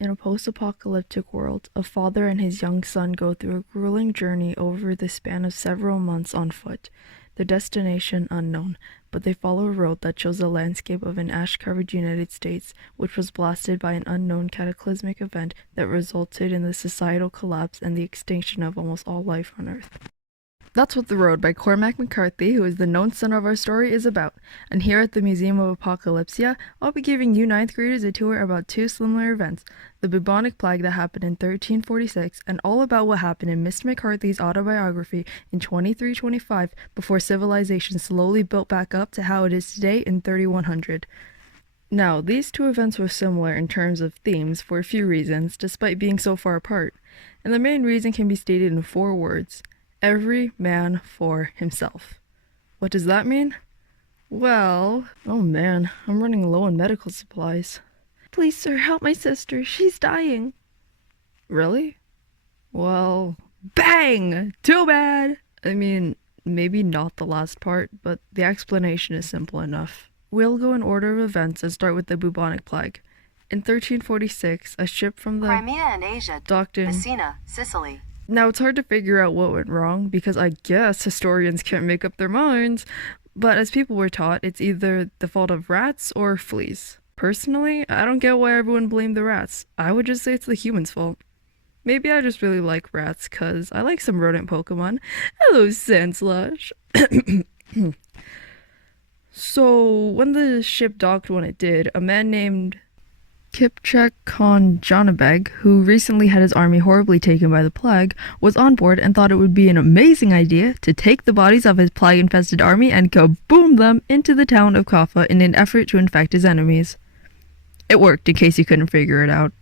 In a post-apocalyptic world, a father and his young son go through a grueling journey over the span of several months on foot, their destination unknown, but they follow a road that shows the landscape of an ash-covered United States, which was blasted by an unknown cataclysmic event that resulted in the societal collapse and the extinction of almost all life on Earth. That's what The Road by Corman McCarthy, who is the known center of our story, is about. And here at the Museum of Apocolypsia, I'll be giving you 9th graders a tour about two similar events, the bubonic plague that happened in 1346 and all about what happened in Mr. McCarthy's autobiography in 2325 before civilization slowly built back up to how it is today in 3100. Now, these two events were similar in terms of themes for a few reasons, despite being so far apart. And the main reason can be stated in 4 words. Every man for himself. What does that mean? Well, oh man, I'm running low on medical supplies. Please, sir, help my sister. She's dying. Really? Well, bang! Too bad! I mean, maybe not the last part, but the explanation is simple enough. We'll go in order of events and start with the bubonic plague. In 1346, a ship from the Crimea and Asia docked in Messina, Sicily. Now, it's hard to figure out what went wrong because I guess historians can't make up their minds, but as people were taught, it's either the fault of rats or fleas. Personally, I don't get why everyone blamed the rats. I would just say it's the humans' fault. Maybe I just really like rats because I like some rodent Pokemon. Hello, Sandslash. So, when the ship docked when it did, a man named Kipchak Khan Janabeg, who recently had his army horribly taken by the plague, was on board and thought it would be an amazing idea to take the bodies of his plague-infested army and kaboom them into the town of Kaffa in an effort to infect his enemies. It worked, in case you couldn't figure it out.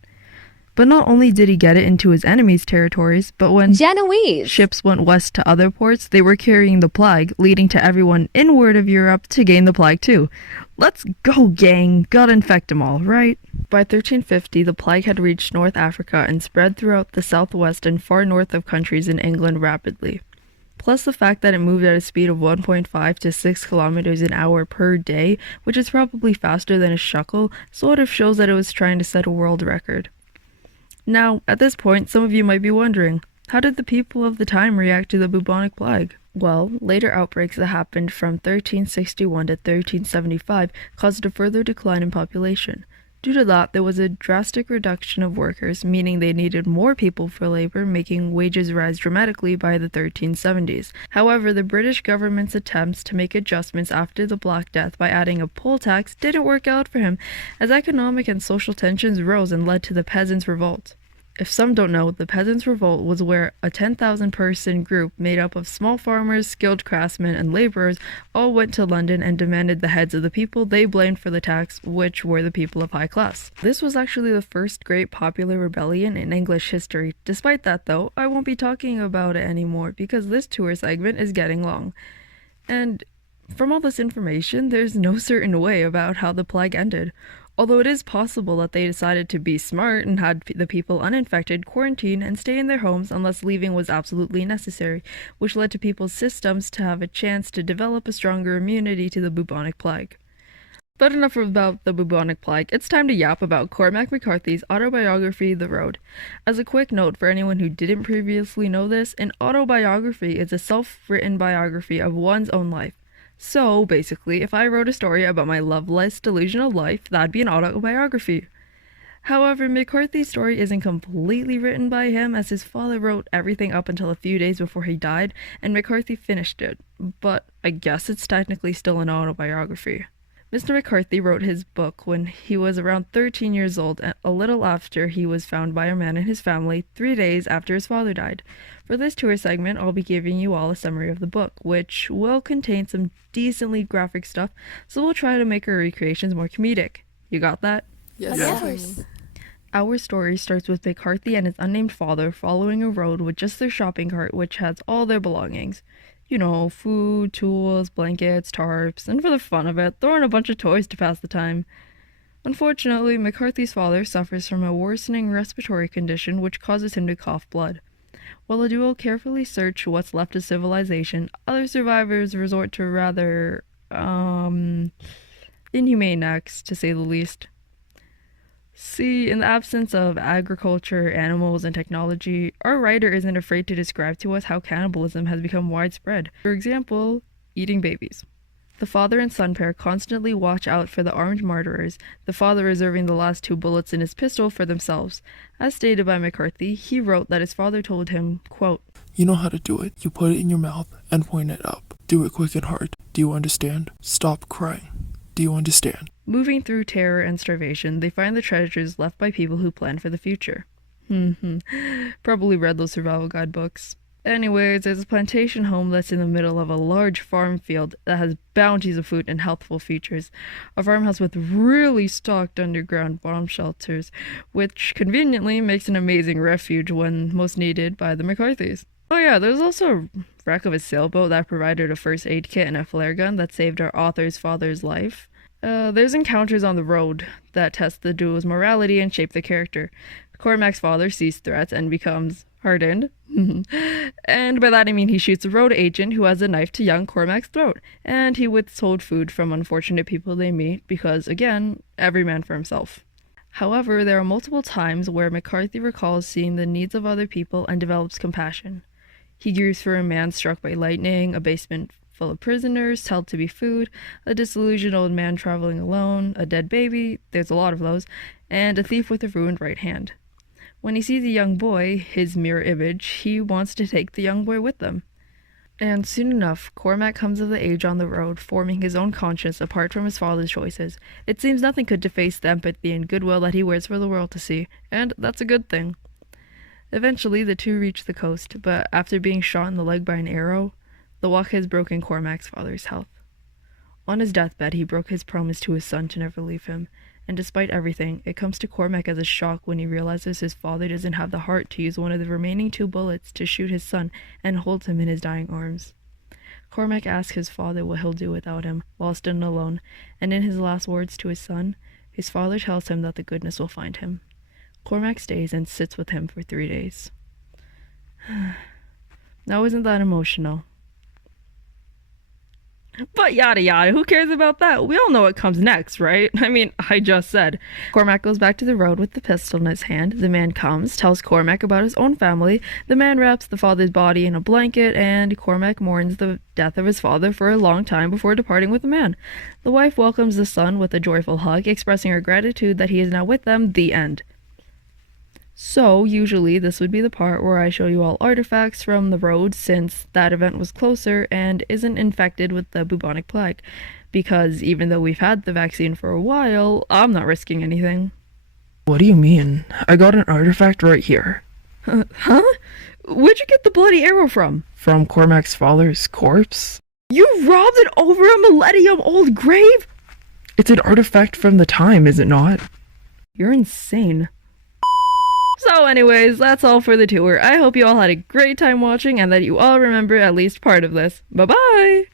But not only did he get it into his enemies' territories, but when Genoese ships went west to other ports, they were carrying the plague, leading to everyone inward of Europe to gain the plague too. Let's go, gang! Gotta infect them all, right? By 1350, the plague had reached North Africa and spread throughout the southwest and far north of countries in England rapidly. Plus the fact that it moved at a speed of 1.5 to 6 kilometers an hour per day, which is probably faster than a shuckle, sort of shows that it was trying to set a world record. Now, at this point, some of you might be wondering, how did the people of the time react to the bubonic plague? Well, later outbreaks that happened from 1361 to 1375 caused a further decline in population. Due to that, there was a drastic reduction of workers, meaning they needed more people for labor, making wages rise dramatically by the 1370s. However, the British government's attempts to make adjustments after the Black Death by adding a poll tax didn't work out for him, as economic and social tensions rose and led to the Peasants' Revolt. If some don't know, the Peasants' Revolt was where a 10,000-person group made up of small farmers, skilled craftsmen, and laborers all went to London and demanded the heads of the people they blamed for the tax, which were the people of high class. This was actually the first great popular rebellion in English history. Despite that, though, I won't be talking about it anymore because this tour segment is getting long. And from all this information, there's no certain way about how the plague ended. Although it is possible that they decided to be smart and had the people uninfected quarantine and stay in their homes unless leaving was absolutely necessary, which led to people's systems to have a chance to develop a stronger immunity to the bubonic plague. But enough about the bubonic plague, it's time to yap about Cormac McCarthy's autobiography, The Road. As a quick note for anyone who didn't previously know this, an autobiography is a self-written biography of one's own life. So, basically, if I wrote a story about my loveless, delusional life, that'd be an autobiography. However, McCarthy's story isn't completely written by him, as his father wrote everything up until a few days before he died, and McCarthy finished it. But I guess it's technically still an autobiography. Mr. McCarthy wrote his book when he was around 13 years old, a little after he was found by a man in his family 3 days after his father died. For this tour segment, I'll be giving you all a summary of the book, which will contain some decently graphic stuff, so we'll try to make our recreations more comedic. You got that? Yes. Of course. Our story starts with McCarthy and his unnamed father following a road with just their shopping cart, which has all their belongings. You know, food, tools, blankets, tarps, and for the fun of it, throw in a bunch of toys to pass the time. Unfortunately, McCarthy's father suffers from a worsening respiratory condition which causes him to cough blood. While the duo carefully search what's left of civilization, other survivors resort to rather, inhumane acts, to say the least. See, in the absence of agriculture, animals, and technology, our writer isn't afraid to describe to us how cannibalism has become widespread. For example, eating babies. The father and son pair constantly watch out for the armed murderers, the father reserving the last 2 bullets in his pistol for themselves. As stated by McCarthy, he wrote that his father told him, quote, "You know how to do it. You put it in your mouth and point it up. Do it quick and hard. Do you understand? Stop crying. Do you understand?" Moving through terror and starvation, they find the treasures left by people who plan for the future. Probably read those survival guide books. Anyways, there's a plantation home that's in the middle of a large farm field that has bounties of food and healthful features. A farmhouse with really stocked underground bomb shelters, which conveniently makes an amazing refuge when most needed by the McCarthys. Oh yeah, there's also a wreck of a sailboat that provided a first aid kit and a flare gun that saved our author's father's life. There's encounters on the road that test the duo's morality and shape the character. Cormac's father sees threats and becomes hardened. And by that I mean he shoots a road agent who has a knife to young Cormac's throat, and he withholds food from unfortunate people they meet because, again, every man for himself. However, there are multiple times where McCarthy recalls seeing the needs of other people and develops compassion. He grieves for a man struck by lightning, a basement full of prisoners held to be food, a disillusioned old man traveling alone, a dead baby, there's a lot of those, and a thief with a ruined right hand. When he sees a young boy, his mirror image, he wants to take the young boy with them. And soon enough, Cormac comes of the age on the road, forming his own conscience apart from his father's choices. It seems nothing could deface the empathy and goodwill that he wears for the world to see, and that's a good thing. Eventually, the two reach the coast, but after being shot in the leg by an arrow, the walk has broken Cormac's father's health. On his deathbed, he broke his promise to his son to never leave him, and despite everything, it comes to Cormac as a shock when he realizes his father doesn't have the heart to use one of the remaining 2 bullets to shoot his son and hold him in his dying arms. Cormac asks his father what he'll do without him, while still alone, and in his last words to his son, his father tells him that the goodness will find him. Cormac stays and sits with him for 3 days. Now isn't that emotional? But yada yada, who cares about that? We all know what comes next, right? I mean, I just said. Cormac goes back to the road with the pistol in his hand. The man comes, tells Cormac about his own family. The man wraps the father's body in a blanket, and Cormac mourns the death of his father for a long time before departing with the man. The wife welcomes the son with a joyful hug, expressing her gratitude that he is now with them. The end. So, usually, this would be the part where I show you all artifacts from the road, since that event was closer and isn't infected with the bubonic plague. Because even though we've had the vaccine for a while, I'm not risking anything. What do you mean? I got an artifact right here. Huh? Where'd you get the bloody arrow from? From Cormac's father's corpse? You robbed it over a millennium-old grave? It's an artifact from the time, is it not? You're insane. So anyways, that's all for the tour. I hope you all had a great time watching and that you all remember at least part of this. Bye-bye!